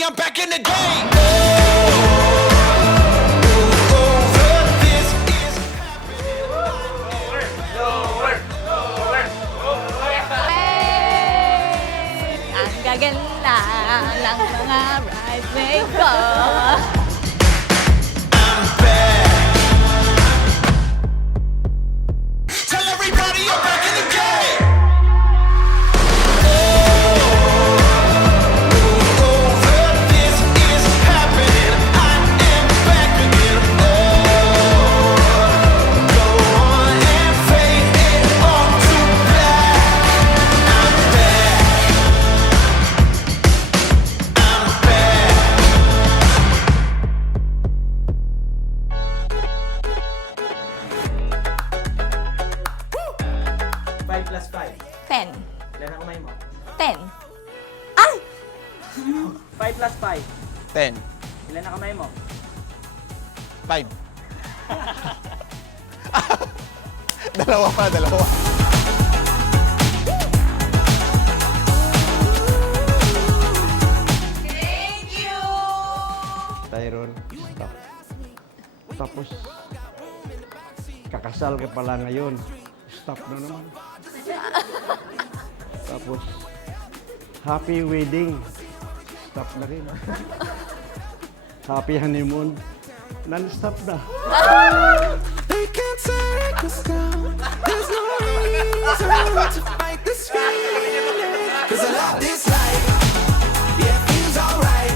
everybody, I'm back in the game. Ang gaganda ng mga bridesmaid ko. Tell everybody I'm back in the game. This is happening. I am back again. Go on and fade it all to black. I'm back. I'm back. 5 plus 5. 10. Ilan ang kamay mo? 10. Ay! 5 plus 5. 10. Ilan ang kamay mo? 5. Dalawa pa, dalawa. Thank you! Tyron, stop. Tapos, kakasal ka pala ngayon. Stop na naman. Tapos, happy wedding. Stop na rin. Happy honeymoon. Non-stop na. They can't take us down. There's no reason to fight this feeling. 'Cause I love this life. Yeah, it feels alright.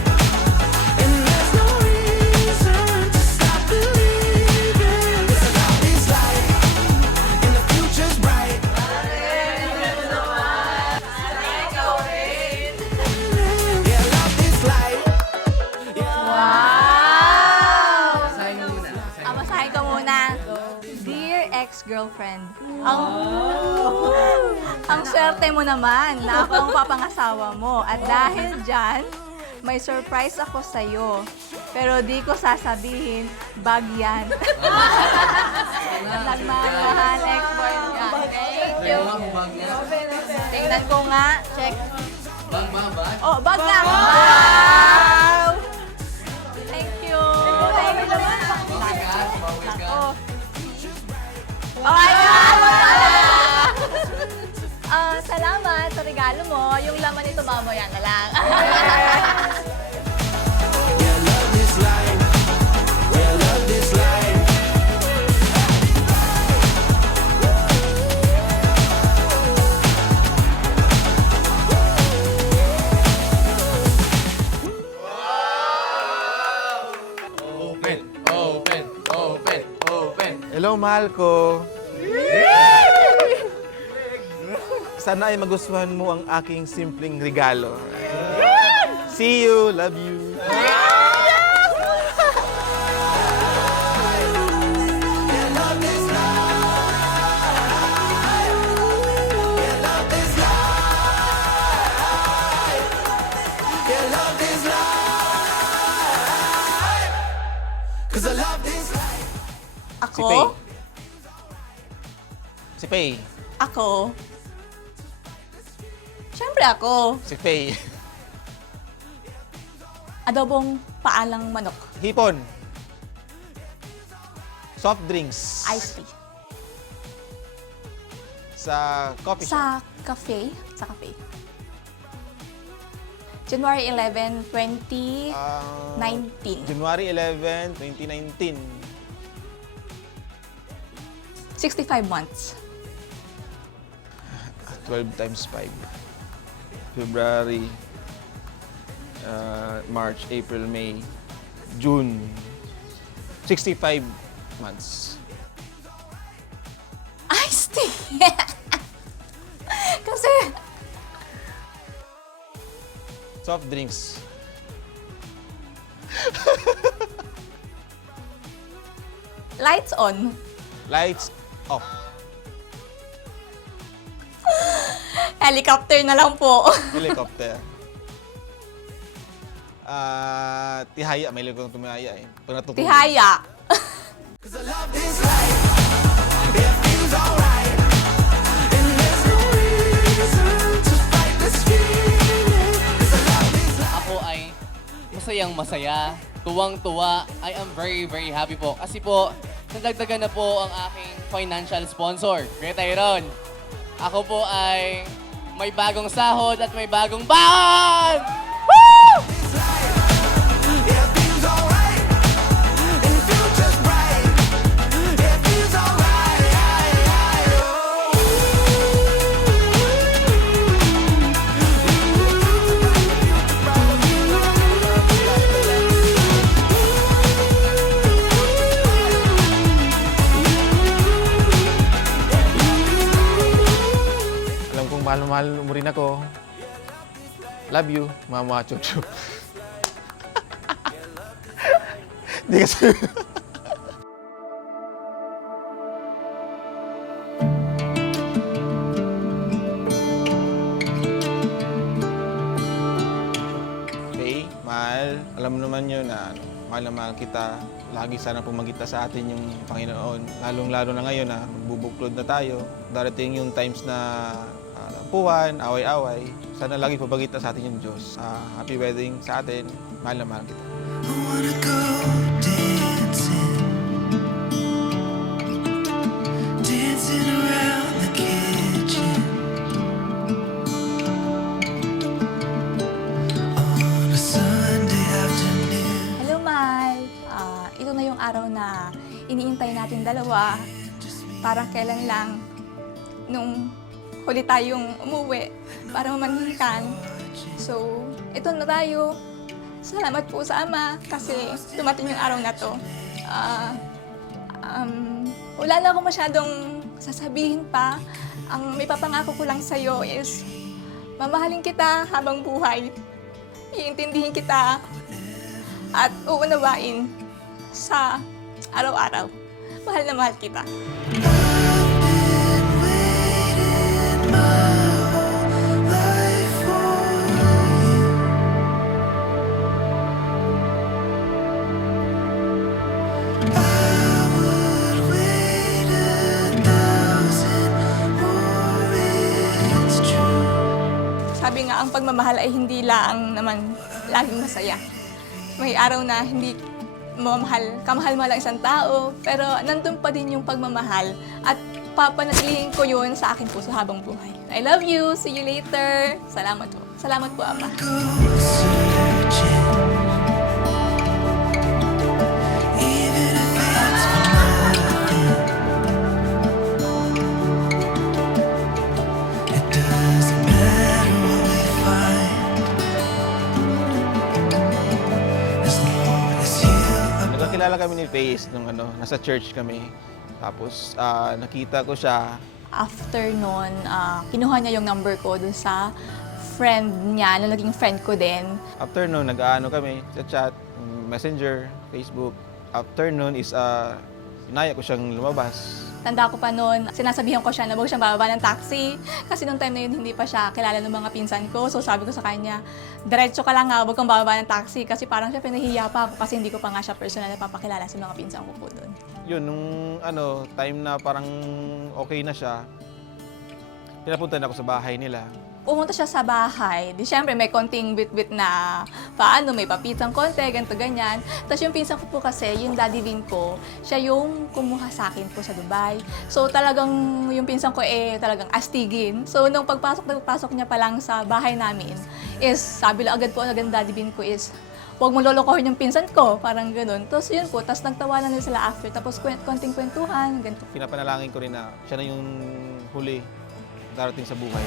And there's no reason to stop believing. 'Cause I love this life. And the future's bright. Yeah, I love this life. Wow! Masahin ko muna. Dear ex-girlfriend, ang swerte mo naman na ako ang papangasawa mo. At dahil dyan, may surprise ako sa'yo. Pero di ko sasabihin, bag yan. Nagmamahal, ex-boyfriend yan. Thank you. Tingnan ko nga. Check. Bag ba? Bag? Oh, bag nga. Wow! Thank you. Thank you naman. Ako. Oh my God! Salamat sa regalo mo. Yung laman nito mamaya na lang. Yeah, love this life. Yeah, love this life. Open, open, open, open. Hello, mahal ko. Sana ay magustuhan mo ang aking simpleng regalo. See you, love you. Yeah, love this life. Yeah, love this life. Yeah, love this life. 'Cause I love this life. Si Pay. Ako? Si Pay. Ako? Siyempre ako. Si Pay. Adobong paalang manok. Hipon. Soft drinks. Iced tea. Sa coffee shop. Sa cafe. Sa cafe. January 11, 2019. January 11, 2019. 65 months. 12 times 5. February, March, April, May, June. 65 months. Iced tea! Kasi, Soft drinks. lights on. Lights off. Helicopter na lang po. Helicopter. Tihaya. May ligo kong tumihaya eh. Pag natutulog. Tihaya. 'Cause I love this life. Yeah, it feels alright. And there's no reason to fight this feeling. 'Cause I love this life. Ako ay masayang masaya, tuwang-tuwa. I am very, very happy po. Kasi po, nadagdagan na po ang aking financial sponsor, Kuya Tyron. Ako po ay may bagong sahod at may bagong baon! Woo! Yeah, feels alright. And it feels just right. Yeah, feels alright. Alam kong mahal na mahal mo rin ako. Love you, Mama Chup Chup. Hindi kasi... Okay, mahal. Alam mo naman yun na mahal na mahal kita. Lagi sana pumagita sa atin yung Panginoon. Lalong-lalo na ngayon na magbubuklod na tayo. Darating yung times na puwan, away-away. Sana lagi pumagita sa atin yung Diyos. Happy wedding sa atin. Mahal na mahal kita. I wanna go dancing, dancing around the kitchen on a Sunday afternoon. Hello, Mal. Ito na yung araw na iniintay natin dalawa. Parang kailan lang nung huli tayong umuwi para mamanhikan. So, ito na tayo. Salamat po sa Ama kasi dumating yung araw na to. Wala na akong masyadong sasabihin pa. Ang may papangako ko lang sa'yo is mamahalin kita habang buhay. Iintindihin kita at uunawain sa araw-araw. Mahal na mahal kita. Sabi nga, ang pagmamahal ay hindi lang naman laging masaya. May araw na hindi kamahal mo lang isang tao, pero nandun pa din yung pagmamahal at papanatilihin ko yun sa aking puso habang buhay. I love you. See you later. Salamat po. Salamat po, Ama. Nagkakilala kami ni Face nung nasa church kami. Tapos nakita ko siya. After nun, kinuha niya yung number ko dun sa friend niya, na naging friend ko din. After nun, nag-aano kami sa chat, Messenger, Facebook. After nun is inaya ko siyang lumabas. Tanda ko pa noon, sinasabihan ko siya na huwag siyang bababa ng taxi. Kasi nung time na yun, hindi pa siya kilala ng mga pinsan ko. So sabi ko sa kanya, diretso ka lang huwag kang bababa ng taxi. Kasi parang siya pinahiya pa ako kasi hindi ko pa nga siya personal na papakilala sa mga pinsan ko po doon. Yun, nung time na parang okay na siya, pinapunta na ako sa bahay nila. Pumunta siya sa bahay. Di syempre may konting bit-bit na paano, may papitsang konti, ganito, ganyan. Tapos yung pinsan ko po kasi, yung daddy Vin ko, siya yung kumuha sa akin po sa Dubai. So talagang yung pinsan ko talagang astigin. So nung pagpasok niya pa lang sa bahay namin, is sabi lang agad po ng daddy Vin ko is, huwag mo lolokohin yung pinsan ko, parang ganun. Tapos yun po, tapos nagtawanan nila sila after. Tapos konting kwentuhan, ganito. Pinapanalangin ko rin na siya na yung huli darating sa buhay.